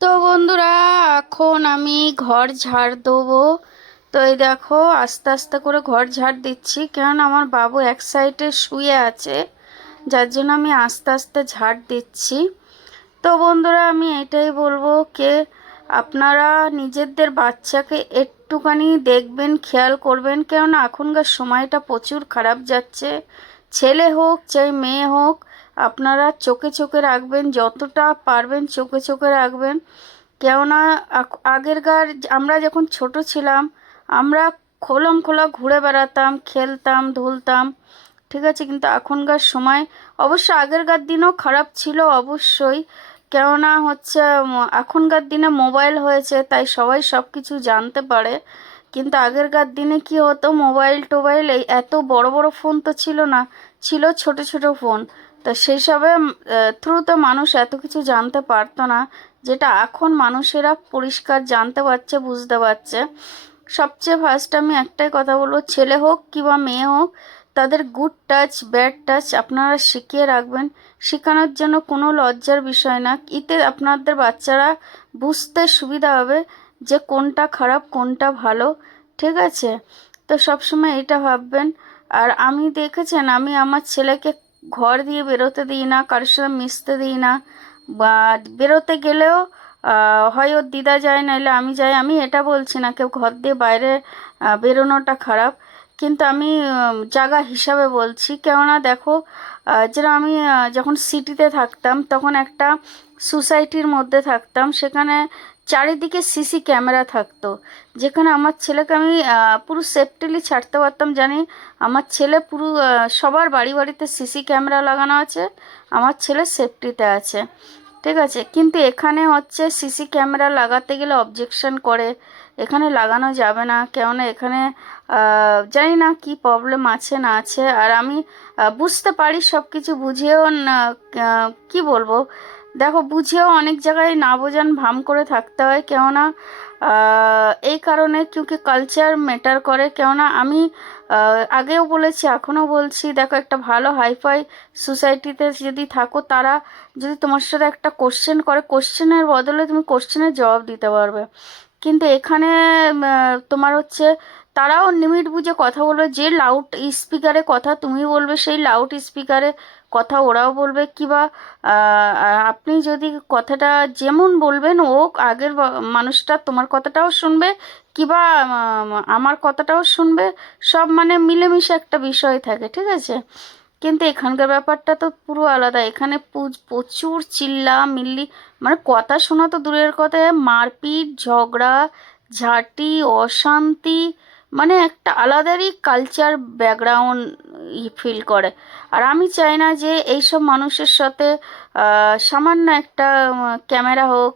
তো বন্ধুরা, এখন আমি ঘর ঝাড় দেবো। তো এই দেখো, আস্তে আস্তে করে ঘর ঝাড় দিচ্ছি, কারণ আমার বাবু এক সাইডে শুয়ে আছে, যার জন্য আমি আস্তে আস্তে ঝাড় দিচ্ছি। তো বন্ধুরা, আমি এটাই বলবো কে আপনারা নিজেদের বাচ্চাকে একটুখানি দেখবেন, খেয়াল করবেন, কেননা এখনকার সময়টা প্রচুর খারাপ যাচ্ছে। ছেলে হোক চাই মেয়ে হোক, আপনারা চোখে চোখে রাখবেন, যতটা পারবেন চোখে চোখে রাখবেন। কেননা আগেরকার আমরা যখন ছোট ছিলাম, আমরা খোলাম খোলা ঘুরে বেড়াতাম, খেলতাম ধুলতাম, ঠিক আছে। কিন্তু এখনকার সময়, অবশ্য আগেরকার দিনও খারাপ ছিল অবশ্যই, কেননা হচ্ছে এখনকার দিনে মোবাইল হয়েছে তাই সবাই সব কিছু জানতে পারে। কিন্তু আগেরকার দিনে কি হতো, মোবাইল টোবাইল এই এত বড় বড় ফোন তো ছিল না, ছিল ছোট ছোট ফোন। তো সেই সবে থ্রুতে মানুষ এত কিছু জানতে পারতো না, যেটা এখন মানুষেরা পরিষ্কার জানতে পারছে, বুঝতে পারছে। সবচেয়ে ফার্স্ট আমি একটাই কথা বলবো, ছেলে হোক কিংবা মেয়ে হোক, তাদের গুড টাচ ব্যাড টাচ আপনারা শিখিয়ে রাখবেন। শেখানোর জন্য কোনো লজ্জার বিষয় না, এতে আপনাদের বাচ্চারা বুঝতে সুবিধা হবে যে কোনটা খারাপ কোনটা ভালো, ঠিক আছে। তো সবসময় এটা ভাববেন। আর আমি দেখেছেন, আমি আমার ছেলেকে ঘর দিয়ে বেরোতে দিই না, কারোর সাথে মিশতে দিই না, বা বেরোতে গেলেও হয় ওর দিদা যায় নাহলে আমি যাই। আমি এটা বলছি না কেউ ঘর দিয়ে বাইরে বেরোনোটা খারাপ, কিন্তু আমি জায়গা হিসাবে বলছি। কেননা দেখো, যেটা আমি যখন সিটিতে থাকতাম তখন একটা সোসাইটির মধ্যে থাকতাম, সেখানে চারিদিকে সিসি ক্যামেরা থাকতো, যেখানে আমার ছেলেকে আমি পুরো সেফটিলি ছাড়তে পারতাম। জানি আমার ছেলে পুরো সবার বাড়ি বাড়িতে সিসি ক্যামেরা লাগানো আছে, আমার ছেলে সেফটিতে আছে, ঠিক আছে। কিন্তু এখানে হচ্ছে সিসি ক্যামেরা লাগাতে গেলে অবজেকশন করে, এখানে লাগানো যাবে না, কেননা এখানে জানি না কি প্রবলেম আছে না আছে। আর আমি বুঝতে পারি, সব কিছু বুঝিয়েও না, কি বলবো, দেখো বুঝিয়েও অনেক জায়গায় না বোঝান ভাম করে থাকতে হয়, কেননা এই কারণে কিউকি কালচার ম্যাটার করে। কেননা আমি আগেও বলেছি এখনও বলছি, দেখো একটা ভালো হাইফাই সোসাইটিতে যদি থাকো, তারা যদি তোমার সাথে একটা কোশ্চেন করে, কোশ্চেনের বদলে তুমি কোশ্চেনের জবাব দিতে পারবে। কিন্তু এখানে তোমার হচ্ছে তারাও লিমিট বুঝে কথা বলবে, যে লাউড স্পিকারে কথা তুমি বলবে সেই লাউড স্পিকারে কথা ওরাও বলবে, কিবা আপনি যদি কথাটা যেমন বলবেন, ও আগের মানুষটা তোমার কথাটাও শুনবে, কিবা আমার কথাটাও শুনবে, সব মানে মিলেমিশে একটা বিষয় থাকে, ঠিক আছে। কিন্তু এখানকার ব্যাপারটা তো পুরো আলাদা, এখানে প্রচুর চিল্লা মিল্লি, মানে কথা শোনা তো দূরের কথা, মারপিট ঝগড়া ঝাঁটি অশান্তি, মানে একটা আলাদারই কালচার ব্যাকগ্রাউন্ড ফিল করে। আর আমি চাই না যে এইসব মানুষের সাথে সামান্য একটা ক্যামেরা হোক,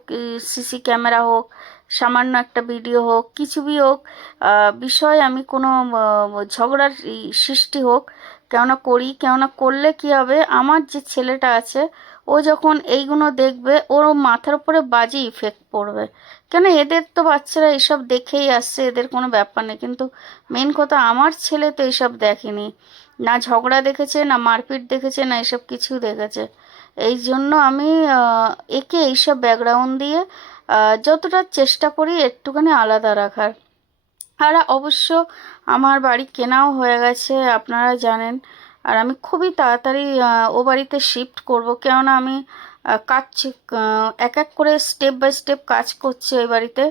সিসি ক্যামেরা হোক, সামান্য একটা ভিডিও হোক, কিছু বি হোক, বিষয়ে আমি কোনো ঝগড়ার সৃষ্টি হোক, কেননা করি, কেননা করলে কি হবে, আমার যে ছেলেটা আছে ও যখন এইগুলো দেখবে ওর মাথার উপরে বাজে ইফেক্ট পড়বে। কেন, এদের তো বাচ্চারা এসব দেখেই আসছে, এদের কোনো ব্যাপার নেই। কিন্তু মেন কথা, আমার ছেলে তো এইসব দেখেনি, না ঝগড়া দেখেছে, না মারপিট দেখেছে, না এসব কিছু দেখেছে। এই জন্য আমি একে এইসব ব্যাকগ্রাউন্ড দিয়ে যতটা চেষ্টা করি একটুখানি আলাদা রাখার। আর অবশ্য আমার বাড়ি কেনাও হয়ে গেছে, আপনারা জানেন। আর আমি খুবই তাড়াতাড়ি ও বাড়িতে শিফট করব, কেননা আমি কাজ এক এক করে স্টেপ বাই স্টেপ কাজ করছি ওই বাড়িতে।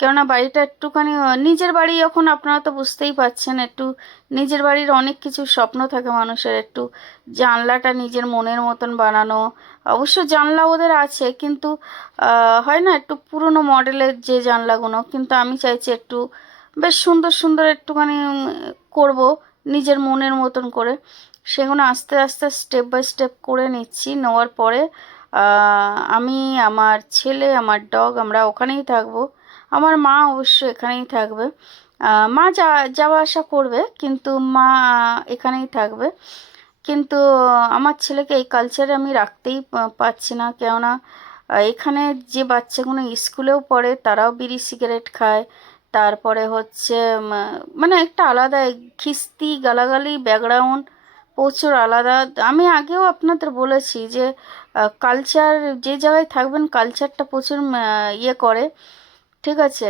কেননা বাড়িটা একটুখানি নিজের বাড়ি, যখন আপনারা তো বুঝতেই পারছেন, একটু নিজের বাড়ির অনেক কিছু স্বপ্ন থাকে মানুষের, একটু জানলাটা নিজের মনের মতন বানানো। অবশ্য জানলা ওদের আছে, কিন্তু হয় না একটু পুরনো মডেলের যে জানলাগুলো, কিন্তু আমি চাইছি একটু বেশ সুন্দর সুন্দর একটুখানি করব নিজের মনের মতন করে। সেগুলো আস্তে আস্তে স্টেপ বাই স্টেপ করে নিচ্ছি, নেওয়ার পরে আমি, আমার ছেলে, আমার ডগ, আমরা ওখানেই থাকবো। আমার মা অবশ্য এখানেই থাকবে। মা যাওয়া আসা করবে, কিন্তু মা এখানেই থাকবে। কিন্তু আমার ছেলেকে এই কালচারে আমি রাখতেই পারছি না, কেননা এখানে যে বাচ্চাগুলো স্কুলেও পড়ে তারাও বিড়ি সিগারেট খায়, তারপরে হচ্ছে মানে একটা আলাদা খিস্তি গালাগালি ব্যাকগ্রাউন্ড, প্রচুর আলাদা। আমি আগেও আপনাদের বলেছি যে কালচার, যে জায়গায় থাকবেন কালচারটা প্রচুর ইয়ে করে, ঠিক আছে।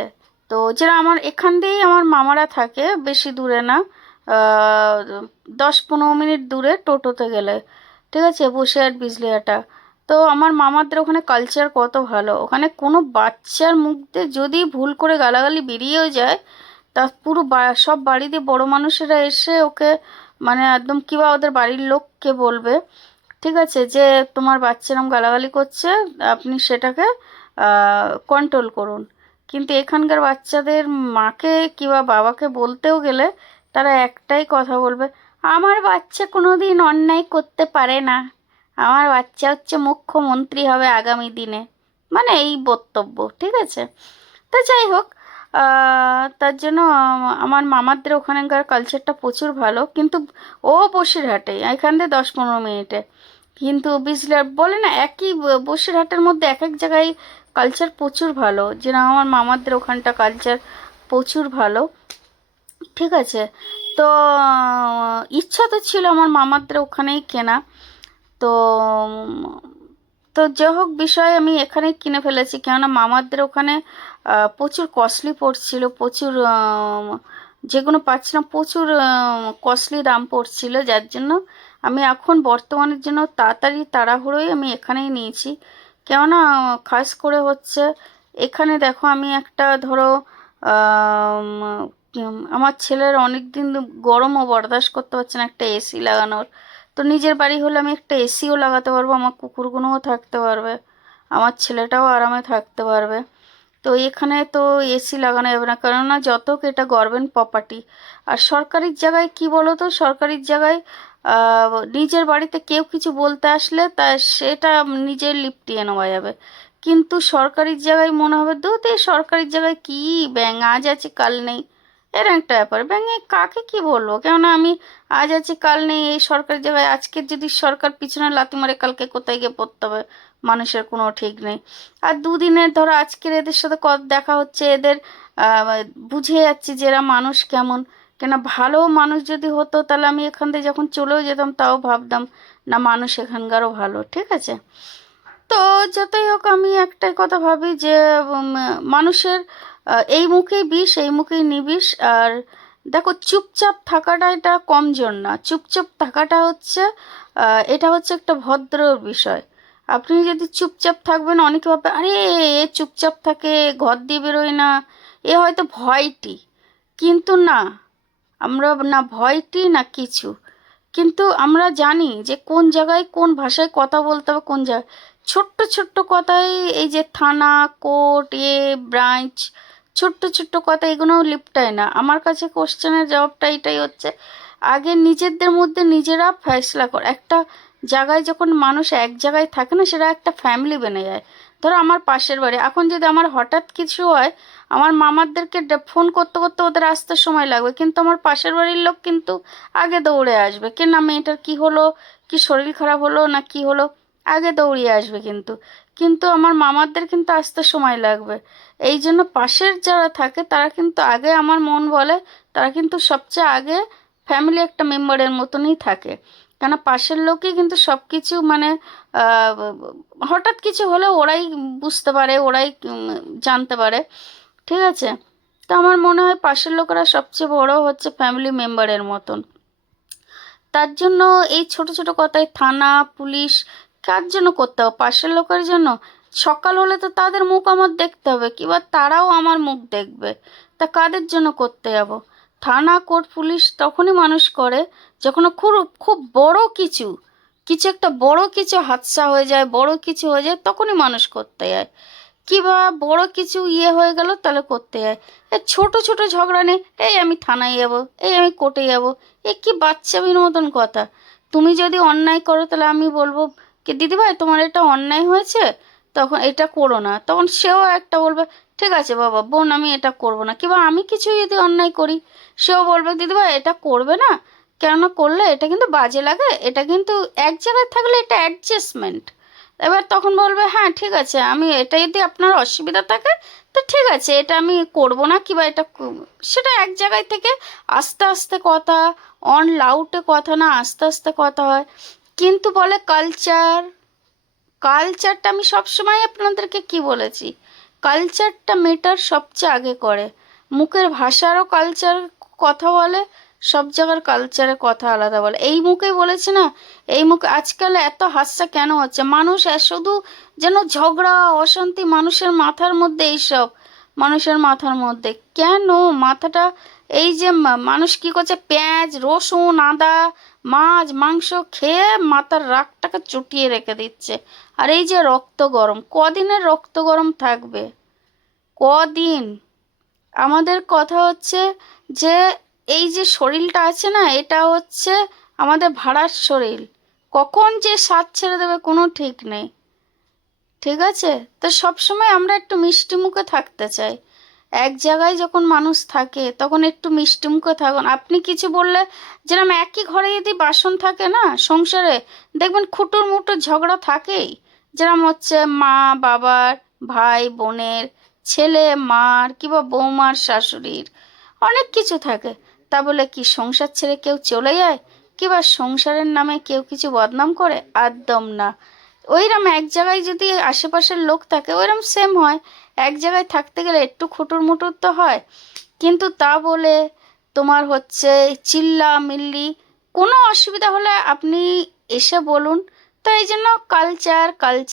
তো যেটা আমার এখান দিয়েই আমার মামারা থাকে, বেশি দূরে না, 10-15 মিনিট দূরে টোটোতে গেলে, ঠিক আছে, বসিরহাট বিজলিয়াটা। তো আমার মামাদের ওখানে কালচার কত ভালো, ওখানে কোনো বাচ্চার মুখ দিয়ে যদি ভুল করে গালাগালি বেরিয়েও যায়, তা পুরো সব বাড়িতে বড় মানুষেরা এসে ওকে মানে একদম কিবা ওদের বাড়ির লোককে বলবে, ঠিক আছে, যে তোমার বাচ্চা এরম গালাগালি করছে, আপনি সেটাকে কন্ট্রোল করুন। কিন্তু এখানকার বাচ্চাদের মাকে কিংবা বাবাকে বলতেও গেলে তারা একটাই কথা বলবে, আমার বাচ্চা কোনোদিন অন্যায় করতে পারে না, আমার বাচ্চা হচ্ছে মুখ্যমন্ত্রী হবে আগামী দিনে, মানে এই বক্তব্য, ঠিক আছে। তো যাই হোক, তার জন্য আমার মামাদের ওখানকার কালচারটা প্রচুর ভালো, কিন্তু ও বসিরহাটে, এখান থেকে 10-15 মিনিটে। কিন্তু বিজলার বলে না, একই বসিরহাটের মধ্যে এক এক জায়গায় কালচার প্রচুর ভালো, যেরকম আমার মামাদের ওখানটা কালচার প্রচুর ভালো, ঠিক আছে। তো ইচ্ছা তো ছিল আমার মামাদের ওখানেই কেনা। তো তো যাই হোক, বিষয় আমি এখানেই কিনে ফেলেছি, কেননা মামাদের ওখানে প্রচুর কস্টলি পড়ছিল, প্রচুর যেগুলো পাচ্ছিলাম প্রচুর কস্টলি দাম পড়ছিল, যার জন্য আমি এখন বর্তমানের জন্য তাড়াতাড়ি তাড়াহুড়োই আমি এখানেই নিয়েছি। কেননা খাস করে হচ্ছে এখানে দেখো, আমি একটা ধরো আমার ছেলের অনেক দিন গরমও বরদাস্ত করতে পারছে না, একটা এসি লাগানোর। তো নিজের বাড়ি হলে আমি একটা এসিও লাগাতে পারবো, আমার কুকুরগুলোও থাকতে পারবে, আমার ছেলেটাও আরামে থাকতে পারবে। তো এখানে তো এসি লাগানো যাবে না, কেননা যত হোক এটা গভর্নমেন্ট প্রপার্টি। আর সরকারি জায়গায় কি বলো তো, সরকারি জায়গায় নিজের বাড়িতে কেউ কিছু বলতে আসলে তা সেটা নিজের লিপটিয়ে নেওয়া যাবে। কিন্তু সরকারি জায়গায় মনে হবে দূর এই সরকারি জায়গায় কি ব্যাঙ আজ আছে কাল নেই, এর একটা ব্যাপার, ব্যাঙে কাকে কি বলবো, কেননা আমি আজ আছে কাল নেই এই সরকারি জায়গায়, আজকে যদি সরকার পিছনে লাথি মারে কালকে কোথায় গিয়ে পড়তে হবে মানুষের কোনো ঠিক নেই। আর দুদিনের ধরো আজকের এদের সাথে দেখা হচ্ছে, এদের বুঝে যাচ্ছি যে এরা মানুষ কেমন। কেন ভালো মানুষ যদি হতো তাহলে আমি এখান থেকে যখন চলেও যেতাম তাও ভাবতাম না মানুষ এখানকারও ভালো, ঠিক আছে। তো যতই হোক আমি একটাই কথা ভাবি যে মানুষের এই মুখেই বিষ এই মুখেই নিবিষ। আর দেখো, চুপচাপ থাকাটা এটা কমজোর না, চুপচাপ থাকাটা হচ্ছে এটা হচ্ছে একটা ভদ্র বিষয়। আপনি যদি চুপচাপ থাকবেন, অনেকে ভাবে আরে এ চুপচাপ থাকে, ঘর দিয়ে বেরোয় না, এ হয়তো ভয়টি, কিন্তু না, আমরা না ভয়টি না কিছু, কিন্তু আমরা জানি যে কোন জায়গায় কোন ভাষায় কথা বলতে হবে, কোন জায়গায় ছোট্ট ছোট্ট কথায়, এই যে থানা কোর্ট ব্রাঞ্চ, ছোট্ট ছোট্ট কথা এগুলো লিপটায় না। আমার কাছে কোশ্চেনের জবাবটা এটাই হচ্ছে, আগে নিজেদের মধ্যে নিজেরা ফয়সলা কর। একটা জায়গায় যখন মানুষ এক জায়গায় থাকে না, সেটা একটা ফ্যামিলি বেনে যায়। ধরো আমার পাশের বাড়ি, এখন যদি আমার হঠাৎ কিছু হয়, আমার মামাদেরকে ফোন করতে করতে ওদের আসতে সময় লাগবে, কিন্তু আমার পাশের বাড়ির লোক কিন্তু আগে দৌড়ে আসবে, কে না মেয়েটার কি হলো, কি শরীর খারাপ হলো না কি হলো, আগে দৌড়িয়ে আসবে। কিন্তু কিন্তু আমার মামাদের কিন্তু আসতে সময় লাগবে। এই জন্য পাশের যারা থাকে তারা কিন্তু আগে, আমার মন বলে, তারা কিন্তু সবচেয়ে আগে ফ্যামিলি একটা মেম্বারের মতনই থাকে। কেন পাশের লোকই কিন্তু সব কিছু মানে আহ, হঠাৎ কিছু হলে ওরাই বুঝতে পারে, ওরাই জানতে পারে, ঠিক আছে। তো আমার মনে হয় পাশের লোকেরা সবচেয়ে বড় হচ্ছে ফ্যামিলি মেম্বারের মতন। তার জন্য এই ছোট ছোট কথায় থানা পুলিশ কার জন্য করতে হবে, পাশের লোকের জন্য। সকাল হলে তো তাদের মুখ আমার দেখতে হবে, কিংবা তারাও আমার মুখ দেখবে, তা কাদের জন্য করতে যাব। থানা কোর্ট পুলিশ তখনই মানুষ করে যখন খুব খুব বড় কিছু, কিছু একটা বড় কিছু হাদসা হয়ে যায়, বড় কিছু হয়ে যায়, তখনই মানুষ করতে যায়। কিবা বড় কিছু হয়ে গেল তাহলে করতে হয়। এ ছোট ছোট ঝগড়া নেই, এই আমি থানায় যাব, এই আমি কোর্টে যাব, এ কি বাচ্চামির মতন কথা। তুমি যদি অন্যায় করো তাহলে আমি বলবো কি দিদিভাই তোমার এটা অন্যায় হয়েছে, তখন এটা করো না, তখন সেও একটা বলবে ঠিক আছে বাবা বোন আমি এটা করব না। কিংবা আমি কিছু যদি অন্যায় করি, সেও বলবে দিদিভাই এটা করবে না, কেননা করলে এটা কিন্তু বাজে লাগে, এটা কিন্তু এক জায়গায় থাকলে এটা অ্যাডজাস্টমেন্ট, এবার তখন বলবে হ্যাঁ ঠিক আছে, আমি এটা যদি আপনার অসুবিধা থাকে তো ঠিক আছে, এটা আমি করব না, কিংবা এটা সেটা এক জায়গায় থেকে আস্তে আস্তে কথা, অন লাউডে কথা না, আস্তে আস্তে কথা হয়। কিন্তু বলে কালচার, কালচারটা আমি সবসময় আপনাদেরকে কি বলেছি, কালচারটা মেটার সবচেয়ে আগে করে। মুখের ভাষারও কালচার কথা বলে, সব জায়গার কালচারে কথা আলাদা বলে। এই মুখেই বলেছে না, এই মুখে আজকাল এত হাস্যা কেন হচ্ছে, মানুষ শুধু যেন ঝগড়া অশান্তি, মানুষের মাথার মধ্যে এইসব, মানুষের মাথার মধ্যে কেন মাথাটা, এই যে মানুষ কি করছে, পেঁয়াজ রসুন আদা মাছ মাংস খেয়ে মাথার রাগটাকে চুটিয়ে রেখে দিচ্ছে। আর এই যে রক্ত গরম, কদিনের রক্ত গরম থাকবে, কদিন? আমাদের কথা হচ্ছে যে এই যে শরীরটা আছে না, এটা হচ্ছে আমাদের ভাড়ার শরীর, কখন যে স্বাদ ছেড়ে দেবে কোনো ঠিক নেই। ঠিক আছে, তো সবসময় আমরা একটু মিষ্টি মুখে থাকতে চাই। এক জায়গায় যখন মানুষ থাকে তখন একটু মিষ্টি মুখে থাকুন। আপনি কিছু বললে, যেরকম একই ঘরে যদি বাসন থাকে না সংসারে, দেখবেন খুঁটোর মুটোর ঝগড়া থাকেই। যেরকম হচ্ছে মা বাবার, ভাই বোনের, ছেলে মার, কিংবা বৌমার শাশুড়ির, অনেক কিছু থাকে। তা বলে কি সংসার ছেড়ে কেউ চলে যায়, কিংবা সংসারের নামে কেউ কিছু বদনাম করে? একদম না। ওইরকম এক জায়গায় যদি আশেপাশের লোক থাকে ওইরকম সেম হয়। এক জায়গায় থাকতে গেলে একটু খুটুর মুটুর তো হয়, কিন্তু তা বলে তোমার হচ্ছে চিল্লা মিল্লি, কোনো অসুবিধা হলে আপনি এসে বলুন। তো এই জন্য কালচার কালচার